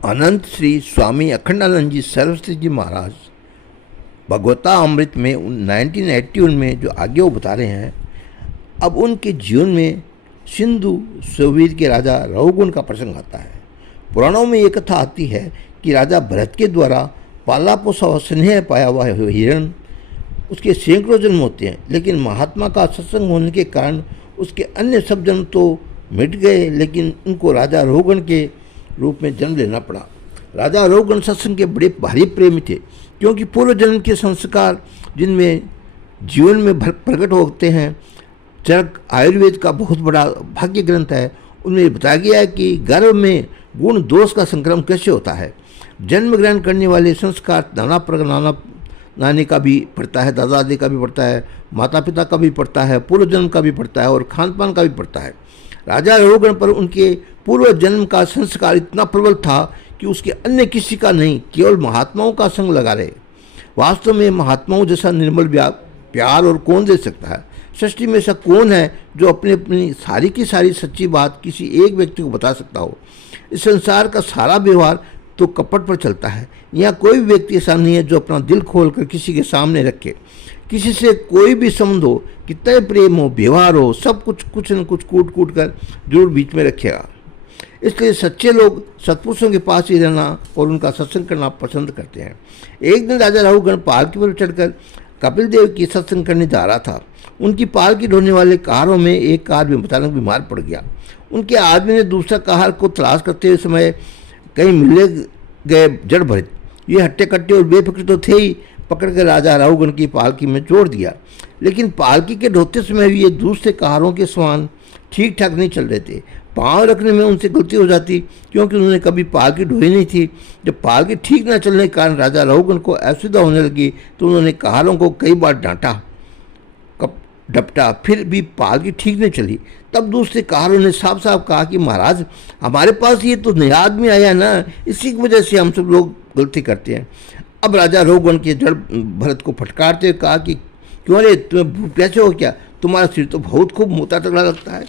अनंत श्री स्वामी अखंडानंद जी सरस्वती जी महाराज भगवता अमृत में 1981 में जो आगे वो बता रहे हैं, अब उनके जीवन में सिंधु सुवीर के राजा रहुगुण का प्रसंग आता है। पुराणों में ये कथा आती है कि राजा भरत के द्वारा पाला पोसा व स्नेह पाया हुआ हिरण, उसके सैकड़ों जन्म होते हैं, लेकिन महात्मा का सत्संग होने के कारण उसके अन्य सब जन्म तो मिट गए, लेकिन उनको राजा रहुगण के रूप में जन्म लेना पड़ा। राजा रहुगण सत्संग के बड़े भारी प्रेमी थे, क्योंकि पूर्व जन्म के संस्कार जिनमें जीवन में प्रकट होते हैं। चरक आयुर्वेद का बहुत बड़ा भाग्य ग्रंथ है। उनमें बताया गया है कि गर्भ में गुण दोष का संक्रमण कैसे होता है। जन्म ग्रहण करने वाले संस्कार नाना नानी का भी पड़ता है, दादा दादी का भी पड़ता है, माता पिता का भी पड़ता है, पूर्व जन्म का भी पड़ता है और खान पान का भी पड़ता है। राजा रहुगण पर उनके पूर्व जन्म का संस्कार इतना प्रबल था कि उसके अन्य किसी का नहीं, केवल महात्माओं का संग लगा रहे। वास्तव में महात्माओं जैसा निर्मल प्यार और कौन दे सकता है। सृष्टि में ऐसा कौन है जो अपनी अपनी सारी की सारी सच्ची बात किसी एक व्यक्ति को बता सकता हो। इस संसार का सारा व्यवहार तो कपट पर चलता है। यहाँ कोई भी व्यक्ति ऐसा नहीं है जो अपना दिल खोलकर किसी के सामने रखे। किसी से कोई भी संबंध हो, कितना प्रेम हो, व्यवहार हो, सब कुछ न कुछ कूट कर जरूर बीच में रखेगा। इसलिए सच्चे लोग सत्पुरुषों के पास ही रहना और उनका सत्संग करना पसंद करते हैं। एक दिन राजा रहुगण पालकी पर चढ़कर कपिल देव की सत्संग करने जा रहा था। उनकी पालकी ढोने वाले कारों में एक कार में अचानक बीमार पड़ गया। उनके आदमी ने दूसरा कार को तलाश करते हुए समय कहीं मिले गए जड़ भरित। ये हट्टे कट्टे और बेफिक्र तो थे ही, पकड़ कर राजा रहुगण की पालकी में जोड़ दिया। लेकिन पालकी के ढोते समय भी ये दूसरे कारों के समान ठीक ठाक नहीं चल रहे थे। पाँव रखने में उनसे गलती हो जाती, क्योंकि उन्होंने कभी पालकी ढोई नहीं थी। जब पालकी ठीक न चलने के कारण राजा रहुगण को असुविधा होने लगी तो उन्होंने कारों को कई बार डांटा डपटा, फिर भी पालकी ठीक नहीं चली। तब दूसरे कारों ने साफ साफ कहा कि महाराज, हमारे पास ये तो नया आदमी आया ना, इसी की वजह से हम सब लोग गलती करते हैं। अब राजा रहुगण के जड़ भरत को फटकारते हुए कहा कि क्यों रे, तुम्हें प्यासे हो क्या? तुम्हारा सिर तो बहुत खूब मोटा तगड़ा लगता है,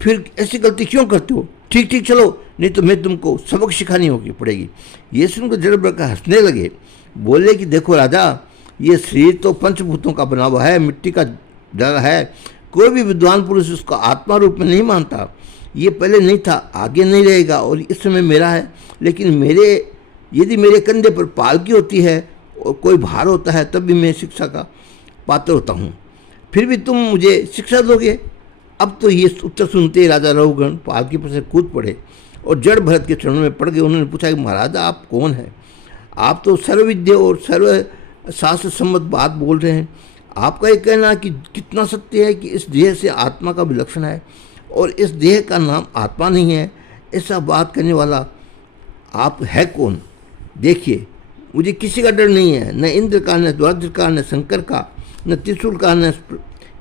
फिर ऐसी गलती क्यों करते हो? ठीक ठीक चलो, नहीं तो मैं तुमको सबक सिखानी होगी पड़ेगी। ये सुनकर जड़ भरत हंसने लगे। बोले कि देखो राजा, ये शरीर तो पंचभूतों का बना हुआ है, मिट्टी का डर है। कोई भी विद्वान पुरुष उसका आत्मा रूप में नहीं मानता। ये पहले नहीं था, आगे नहीं रहेगा, और इस समय मेरा है। लेकिन यदि मेरे कंधे पर पालकी होती है और कोई भार होता है, तब भी मैं शिक्षा का पात्र होता हूँ। फिर भी तुम मुझे शिक्षा दोगे? अब तो ये उत्तर सुनते राजा रहुगण पालकी पर से कूद पड़े और जड़ भरत के चरणों में पड़ गए। उन्होंने पूछा कि महाराज, आप कौन हैं? आप तो सर्वविद्या और सर्व शास्त्र सम्मत बात बोल रहे हैं। आपका ये कहना कि कितना सत्य है कि इस देह से आत्मा का विलक्षण है और इस देह का नाम आत्मा नहीं है। ऐसा बात करने वाला आप है कौन? देखिए, मुझे किसी का डर नहीं है, न इंद्र का, न द्वाद्र का, न शंकर का, न त्रिशूल का, न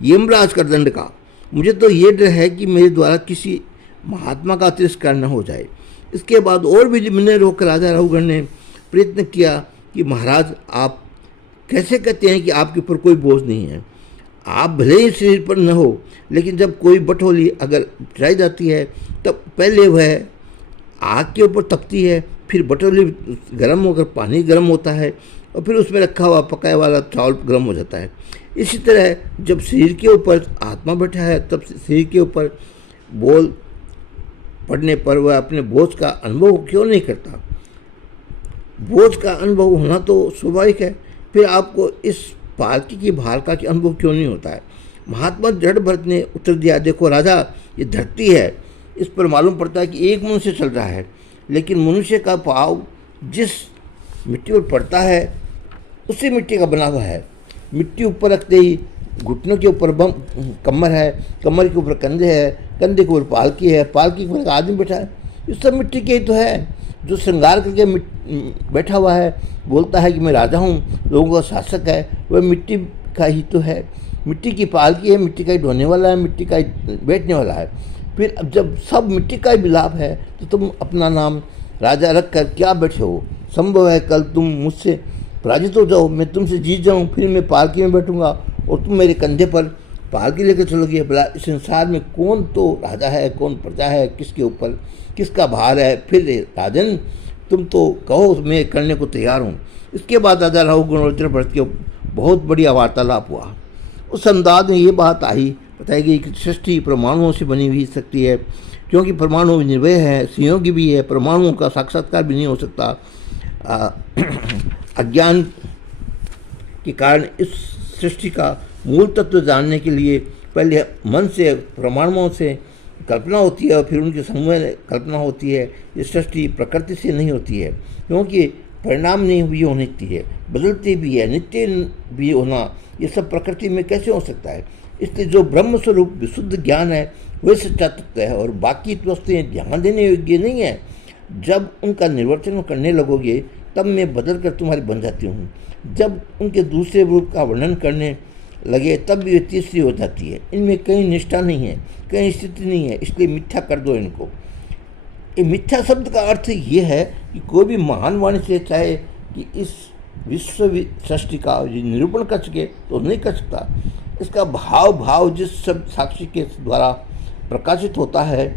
यमराज का दंड का। मुझे तो ये डर है कि मेरे द्वारा किसी महात्मा का तिरस्कार न हो जाए। इसके बाद और भी मैंने रोककर राजा रहुगण ने प्रयत्न किया कि महाराज, आप कैसे कहते हैं कि आपके ऊपर कोई बोझ नहीं है? आप भले ही शरीर पर न हो, लेकिन जब कोई बटोली अगर चढ़ाई जाती है तब पहले वह आग के ऊपर तपती है, फिर बटोली गर्म होकर पानी गर्म होता है और फिर उसमें रखा हुआ पकाया वाला चावल गर्म हो जाता है। इसी तरह जब शरीर के ऊपर आत्मा बैठा है, तब शरीर के ऊपर बोल पड़ने पर वह अपने बोझ का अनुभव क्यों नहीं करता? बोझ का अनुभव होना तो स्वाभाविक है, फिर आपको इस पालकी की भार का अनुभव क्यों नहीं होता है? महात्मा जड़ भरत ने उत्तर दिया, देखो राजा, ये धरती है, इस पर मालूम पड़ता है कि एक मनुष्य चल रहा है, लेकिन मनुष्य का पाँव जिस मिट्टी पर पड़ता है उसी मिट्टी का बना हुआ है। मिट्टी ऊपर रखते ही घुटनों के ऊपर कमर है, कमर के ऊपर कंधे है, कंधे के ऊपर पालकी है, पालकी के ऊपर एक आदमी बैठा है। ये सब मिट्टी के ही तो है। जो श्रृंगार करके बैठा हुआ है, बोलता है कि मैं राजा हूँ, लोगों का शासक है, वह मिट्टी का ही तो है। मिट्टी की पालकी है, मिट्टी का ही ढोने वाला है, मिट्टी का ही बैठने वाला है। फिर अब जब सब मिट्टी का ही विलाप है तो तुम अपना नाम राजा रख कर क्या बैठे हो? संभव है कल तुम मुझसे पराजित हो जाओ, मैं तुमसे जीत जाऊँ, फिर मैं पालकी में बैठूंगा और तुम मेरे कंधे पर पालकी लेकर चलोगे। भला इस संसार में कौन तो राजा है, कौन प्रजा है, किसके ऊपर किसका भार है? फिर राजन, तुम तो कहो मैं करने को तैयार हूँ। इसके बाद राजा राहु गुणोत्तर भरत के बहुत बढ़िया वार्तालाप हुआ। उस अंदाज में ये बात बताई गई कि सृष्टि परमाणुओं से बनी हुई सकती है, क्योंकि परमाणु निर्भय है, संयोगी भी है, परमाणुओं का साक्षात्कार भी नहीं हो सकता। अज्ञान के कारण इस सृष्टि का मूल तत्व जानने के लिए पहले मन से परमाणुओं से कल्पना होती है और फिर उनके समूह कल्पना होती है। ये सृष्टि प्रकृति से नहीं होती है, क्योंकि परिणाम नहीं भी होती है, बदलती भी है, नित्य भी होना, ये सब प्रकृति में कैसे हो सकता है। इसलिए जो ब्रह्म स्वरूप विशुद्ध ज्ञान है वही सच्चा तत्व है, और बाकी वस्तुएं ध्यान देने योग्य नहीं है। जब उनका निर्वर्तन करने लगोगे तब मैं बदल कर तुम्हारी बन जाती हूँ। जब उनके दूसरे रूप का वर्णन करने लगे तब भी वे तीसरी हो जाती है। इनमें कहीं निष्ठा नहीं है, कहीं स्थिति नहीं है, इसलिए मिथ्या कर दो इनको। ये मिथ्या शब्द का अर्थ ये है कि कोई भी महान वाणी से चाहे कि इस विश्व सृष्टि का निरूपण कर सके तो नहीं कर सकता। इसका भाव जिस शब्द साक्षी के द्वारा प्रकाशित होता है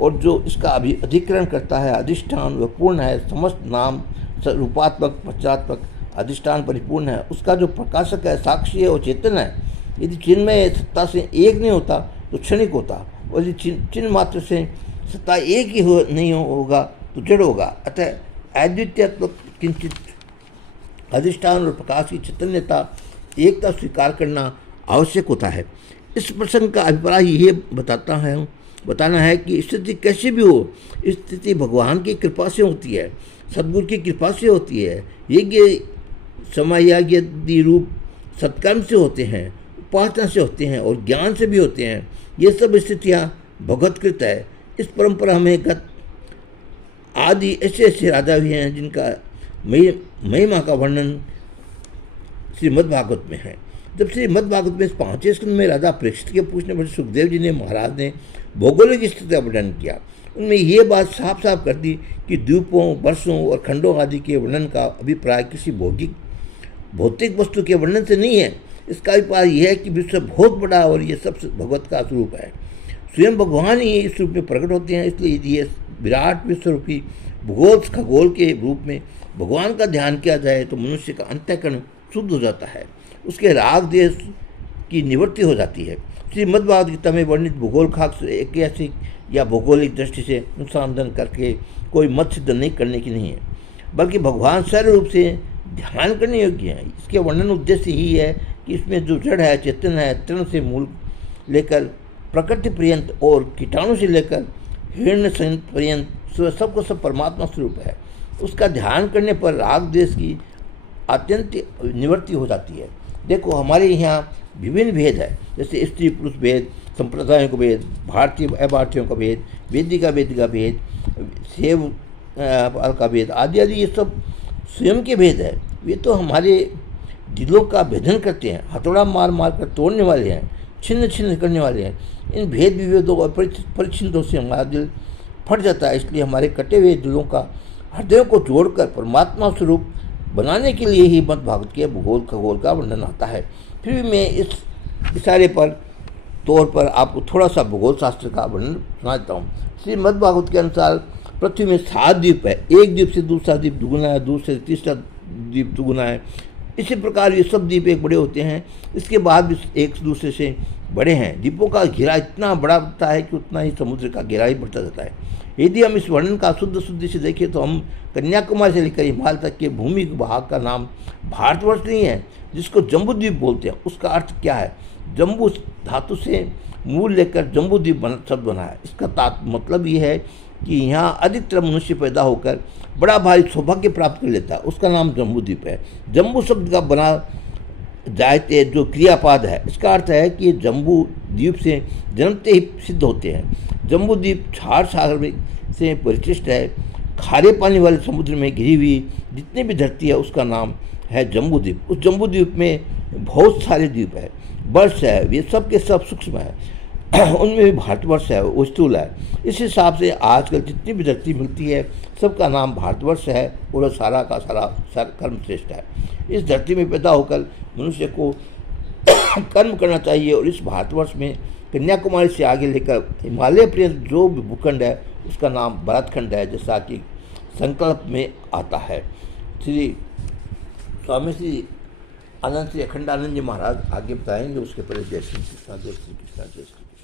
और जो इसका अधिकरण करता है, अधिष्ठान वह पूर्ण है, समस्त नाम रूपात्मक पश्चात्मक अधिष्ठान परिपूर्ण है। उसका जो प्रकाशक है, साक्षी है, वो चेतन है। यदि चिन्मय सत्ता से एक नहीं होता तो क्षणिक होता, और यदि चिन्ह मात्र से सत्ता एक ही नहीं होगा तो जड़ होगा। अतः अद्वितीयत्व किंचित अधिष्ठान और प्रकाश की चैतन्यता एकता स्वीकार करना आवश्यक होता है। इस प्रसंग का अभिप्राय ये बताना है कि स्थिति कैसे भी हो, स्थिति भगवान की कृपा से होती है, सद्गुरु की कृपा से होती है। यज्ञ समायज्ञादि रूप सत्कर्म से होते हैं, उपासना से होते हैं और ज्ञान से भी होते हैं। ये सब स्थितियाँ भगवत्कृत है। इस परंपरा में गत आदि ऐसे ऐसे राजा भी हैं जिनका महिमा का वर्णन श्रीमद्भागवत में है। जब श्रीमद्भागवत में 5वें स्कंद में राजा परीक्षित के पूछने पर सुखदेव जी ने महाराज ने भौगोलिक स्थिति का वर्णन किया। उनमें ये बात साफ साफ कर दी कि द्वीपों, वर्षों और खंडों आदि के वर्णन का अभिप्राय किसी भौतिक वस्तु के वर्णन से नहीं है। इसका अभिप्राय यह है कि विश्व बहुत बड़ा और ये सब भगवत का स्वरूप है। स्वयं भगवान ही इस रूप में प्रकट होते हैं। इसलिए ये विराट विश्वरूपी भूगोल खगोल के रूप में भगवान का ध्यान किया जाए तो मनुष्य का अंतःकरण शुद्ध हो जाता है, उसके राग देश की निवृत्ति हो जाती है। श्रीमद्भागवत गीता में वर्णित भूगोल खाक ऐतिहासिक या भौगोलिक दृष्टि से अनुसंधान करके कोई मत सिद्ध नहीं करने की नहीं है, बल्कि भगवान सरल रूप से ध्यान करने योग्य है। इसके वर्णन उद्देश्य ही है कि इसमें जो जड़ है, चेतन है, तृण से मूल लेकर प्रकृति पर्यंत और कीटाणु से लेकर हिरण्य पर्यंत सबको सब परमात्मा स्वरूप है। उसका ध्यान करने पर राग देश की अत्यंत निवृत्ति हो जाती है। देखो हमारे यहाँ विभिन्न भेद है, जैसे स्त्री पुरुष भेद, संप्रदायों का भेद, भारतीय अभारतीयों का भेद, वेदिका का भेद, सेव का भेद आदि आदि, ये सब स्वयं के भेद है। वे तो हमारे दिलों का भेदन करते हैं, हथौड़ा मार मार कर तोड़ने वाले हैं, छिन्न छिन्न करने वाले हैं। इन भेद विभेदों और परिच्छिन्नों से हमारा दिल फट जाता है। इसलिए हमारे कटे हुए दिलों का हृदयों को जोड़कर परमात्मा स्वरूप बनाने के लिए ही मद्भागवत के भूगोल खगोल का वर्णन आता है। फिर भी मैं इस इशारे पर तौर पर आपको थोड़ा सा भूगोल शास्त्र का वर्णन सुना देता हूँ। श्रीमद्भागवत के अनुसार पृथ्वी में 7 द्वीप है। एक द्वीप से दूसरा द्वीप दुगुना है, दूसरे से तीसरा द्वीप दुगुना है। इसी प्रकार ये सब द्वीप एक बड़े होते हैं, इसके बाद भी एक दूसरे से बड़े हैं। द्वीपों का घेरा इतना बड़ा होता है कि उतना ही समुद्र का घेरा ही बढ़ता जाता है। यदि हम इस वर्णन का शुद्ध से देखें तो हम कन्याकुमारी से लेकर हिमालय तक के भूमि भाग का नाम भारतवर्ष नहीं है, जिसको जम्बू द्वीप बोलते हैं। उसका अर्थ क्या है? जम्बू धातु से मूल लेकर जम्बू द्वीप शब्द बना है। इसका मतलब ये है कि यहाँ अधिकतर मनुष्य पैदा होकर बड़ा भारी सौभाग्य प्राप्त कर लेता है, उसका नाम जम्बू द्वीप है। जम्बू शब्द का बना जायते जो क्रियापाद है, इसका अर्थ है कि जम्बू द्वीप से जन्मते ही सिद्ध होते हैं। जम्बू द्वीप क्षार सागर से परिचिष्ट है। खारे पानी वाले समुद्र में घिरी हुई जितनी भी धरती है उसका नाम है जम्बू द्वीप। उस जम्बू द्वीप में बहुत सारे द्वीप है, वर्ष है, वे सब के सब सूक्ष्म है। उनमें भी भारतवर्ष है, वो स्थूल है। इस हिसाब से आजकल जितनी भी धरती मिलती है सबका नाम भारतवर्ष है और सारा का सारा कर्म श्रेष्ठ है। इस धरती में पैदा होकर मनुष्य को कर्म करना चाहिए और इस भारतवर्ष में कन्याकुमारी से आगे लेकर हिमालय पर्यंत जो भी भूखंड है उसका नाम भरतखंड है। जैसा कि संकल्प में आता है। श्री स्वामी श्री आनंद श्री अखंडानंद जी महाराज आगे बताएंगे, उसके पहले जय श्री कृष्णा, जय श्री कृष्णा, जय श्री कृष्णा।